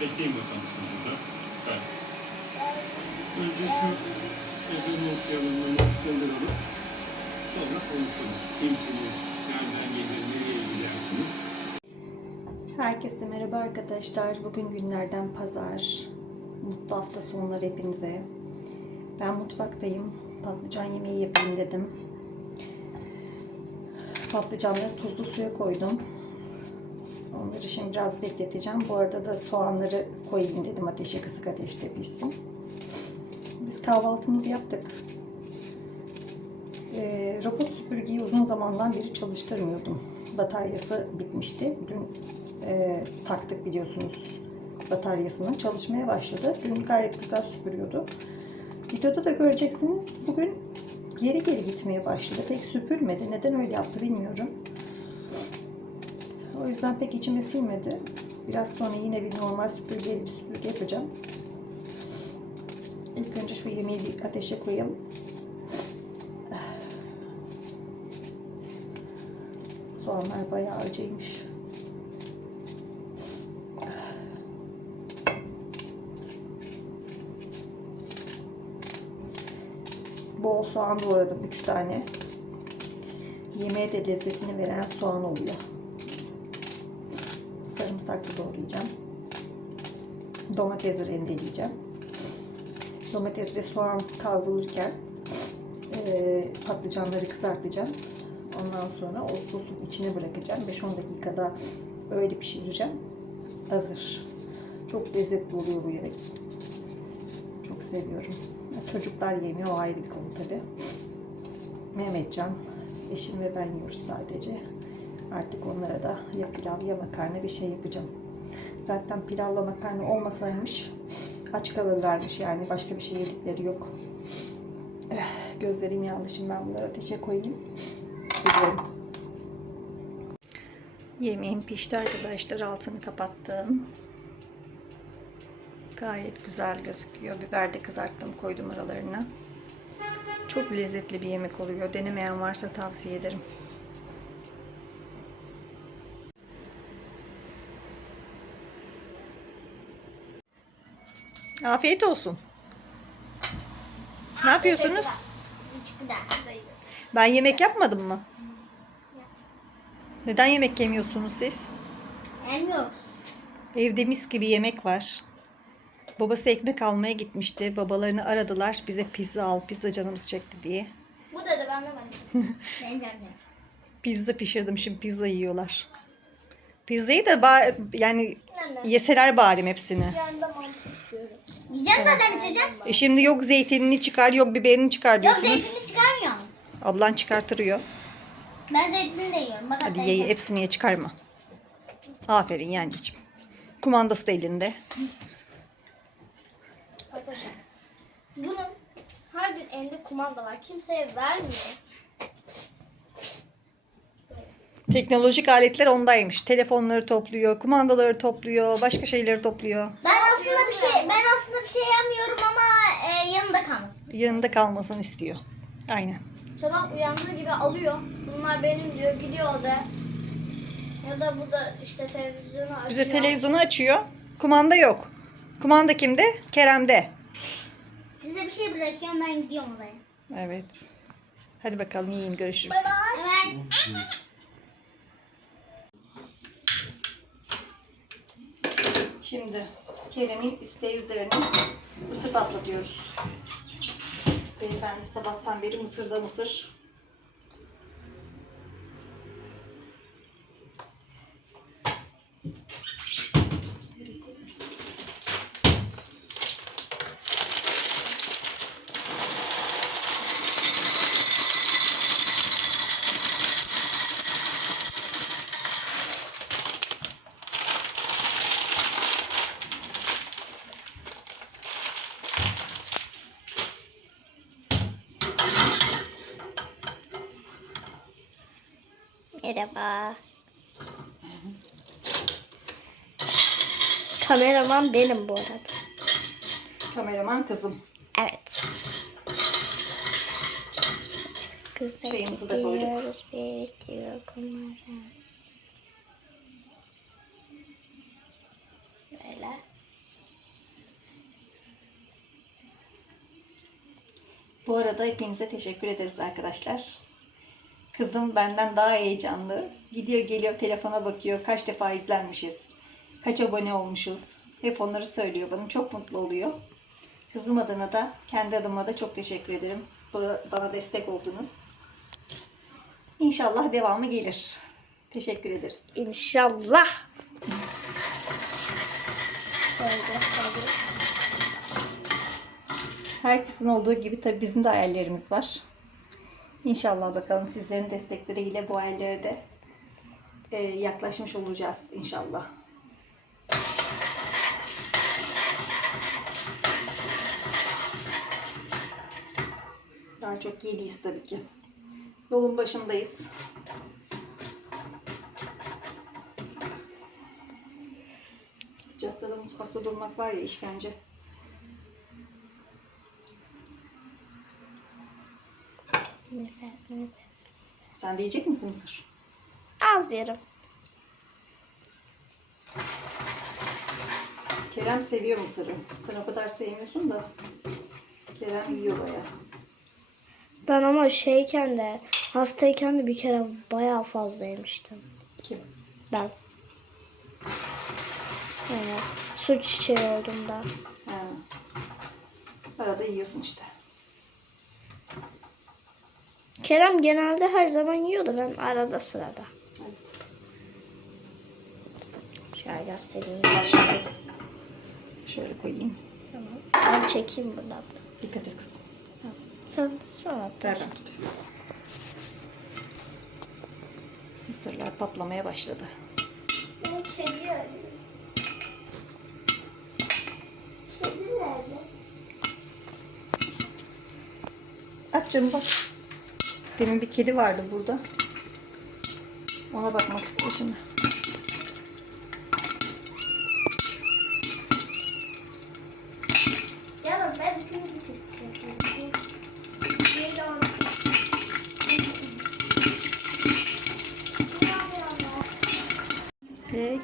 Bekleyin bakalım siz burada. Ben Önce şu ezanı okuyalım, namazı kıldıralım. Sonra konuşuruz. Kimsiniz? Nereden gelir? Nereye gidersiniz? Herkese merhaba arkadaşlar. Bugün günlerden pazar. Mutlu hafta sonları hepinize. Ben mutfaktayım. Patlıcan yemeği yapayım dedim. Patlıcanları tuzlu suya koydum. Onları şimdi biraz bekleteceğim. Bu arada da soğanları koyayım dedim ateşe kısık ateşte pişsin. Biz kahvaltımızı yaptık. Ee, robot süpürgeyi uzun zamandan beri çalıştırmıyordum. Bataryası bitmişti. Dün e, taktık biliyorsunuz bataryasını. Çalışmaya başladı. Dün gayet güzel süpürüyordu. Videoda da göreceksiniz. Bugün geri geri gitmeye başladı. Pek süpürmedi. Neden öyle yaptı bilmiyorum. O yüzden pek içime sinmedi. Biraz sonra yine bir normal süpürgeyle bir süpürge yapacağım. İlk önce şu yemeği bir ateşe koyalım. Soğanlar bayağı acıymış. Bol soğan doğradım 3 tane. Yemeğe de lezzetini veren soğan oluyor. Sarımsaklı doğrayacağım. Domatesi rendeleyeceğim. Domates ve soğan kavrulurken eee, patlıcanları kızartacağım. Ondan sonra o sosun içine bırakacağım. 5-10 dakikada öyle pişireceğim. Hazır. Çok lezzetli oluyor bu yemek. Çok seviyorum. Çocuklar yemiyor o ayrı bir konu tabi. Mehmetcan, eşim ve ben yiyoruz sadece. Artık onlara da ya pilav ya makarna bir şey yapacağım. Zaten pilavla makarna olmasaymış aç kalırlarmış yani başka bir şey yedikleri yok. Eh, Gözlerim yandı şimdi ben bunları ateşe koyayım. Gidiyorum. Yemeğim pişti arkadaşlar altını kapattım. Gayet güzel gözüküyor. Biber de kızarttım koydum aralarına. Çok lezzetli bir yemek oluyor. Denemeyen varsa tavsiye ederim. Afiyet olsun. Ne yapıyorsunuz? Ben yemek yapmadım mı? Neden yemek yemiyorsunuz siz? Yemiyoruz. Evde mis gibi yemek var. Babası ekmek almaya gitmişti. Babalarını aradılar. Bize pizza al, pizza canımız çekti diye. Bu da da ben de ben. De Pizza pişirdim şimdi pizza yiyorlar. Pizzayı da ba- yani yeseler bari hepsini. Ben de mantı istiyorum. Yiyeceğim zaten bitireceğim. E şimdi yok zeytinini çıkar, yok biberini çıkar Yok diyorsunuz. zeytini çıkarmıyorum. Ablan çıkartırıyor. Ben zeytini de yiyorum. Bak Hadi hatta ye, yiyeceğim. hepsini ye çıkarma. Aferin yani. Kumandası da elinde. Arkadaşlar. Bunun her gün elinde kumanda var. Kimseye vermiyor. Teknolojik aletler ondaymış. Telefonları topluyor, kumandaları topluyor, başka şeyleri topluyor. Ben bir şey ben aslında bir şey yapmıyorum ama e, yanında kalmasın. Yanında kalmasını istiyor. Aynen. Sabah uyandığı gibi alıyor. Bunlar benim diyor. Gidiyor o da. Ya da burada işte televizyonu açıyor. Bize televizyonu açıyor. Kumanda yok. Kumanda kimde? Kerem'de. Size bir şey bırakıyorum ben gidiyorum odaya. Evet. Hadi bakalım yiyin görüşürüz. Hemen. Şimdi Kerem'in isteği üzerine mısır patlatıyoruz. Beyefendi sabahtan beri mısırda mısır. Merhaba. Kameraman benim bu arada. Kameraman kızım. Evet. Kızım Şeyimizi de koyduk. Bekliyor. Böyle. Bu arada hepinize teşekkür ederiz arkadaşlar. Kızım benden daha heyecanlı. Gidiyor geliyor telefona bakıyor. Kaç defa izlenmişiz. Kaç abone olmuşuz. Hep onları söylüyor bana. Çok mutlu oluyor. Kızım adına da kendi adıma da çok teşekkür ederim. Bana destek oldunuz. İnşallah devamı gelir. Teşekkür ederiz. İnşallah. Herkesin olduğu gibi tabii bizim de hayallerimiz var. İnşallah bakalım sizlerin destekleriyle bu hayallere de e, yaklaşmış olacağız inşallah. Daha çok yediyiz tabii ki. Yolun başındayız. Sıcakta da mutfakta durmak var ya işkence. Nefes nefes. Sen de yiyecek misin mısır? Az yerim. Kerem seviyor mısırı. Sen o kadar sevmiyorsun da Kerem yiyor bayağı. Ben ama şeyken de hastayken de bir kere bayağı fazla yemiştim. Kim? Ben. Evet. Su çiçeği olduğumda. Ha. Arada yiyorsun işte. Kerem genelde her zaman yiyordu ben arada sırada. Evet. Şöyle göstereyim. Şöyle koyayım. Tamam. Ben çekeyim buradan. Dikkat et kızım. Sen sonra Ver ben tutayım. Mısırlar patlamaya başladı. Ben kedi arıyorum. Kedi nerede? Aç canım bak. Demin bir kedi vardı burada. Ona bakmak istiyor şimdi.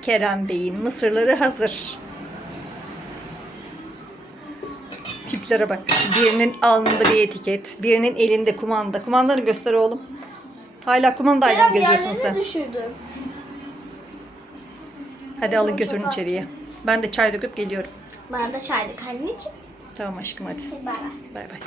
Kerem Bey'in mısırları hazır. Tiplere bak. Birinin alnında bir etiket, birinin elinde kumanda. Kumandanı göster oğlum. Hala kumandayla mı geziyorsun sen? düşürdüm. Hadi alın götürün içeriye. Ben de çay döküp geliyorum. Bana da çaydık anneciğim. Tamam aşkım hadi. Hadi bay bay. Bay bay.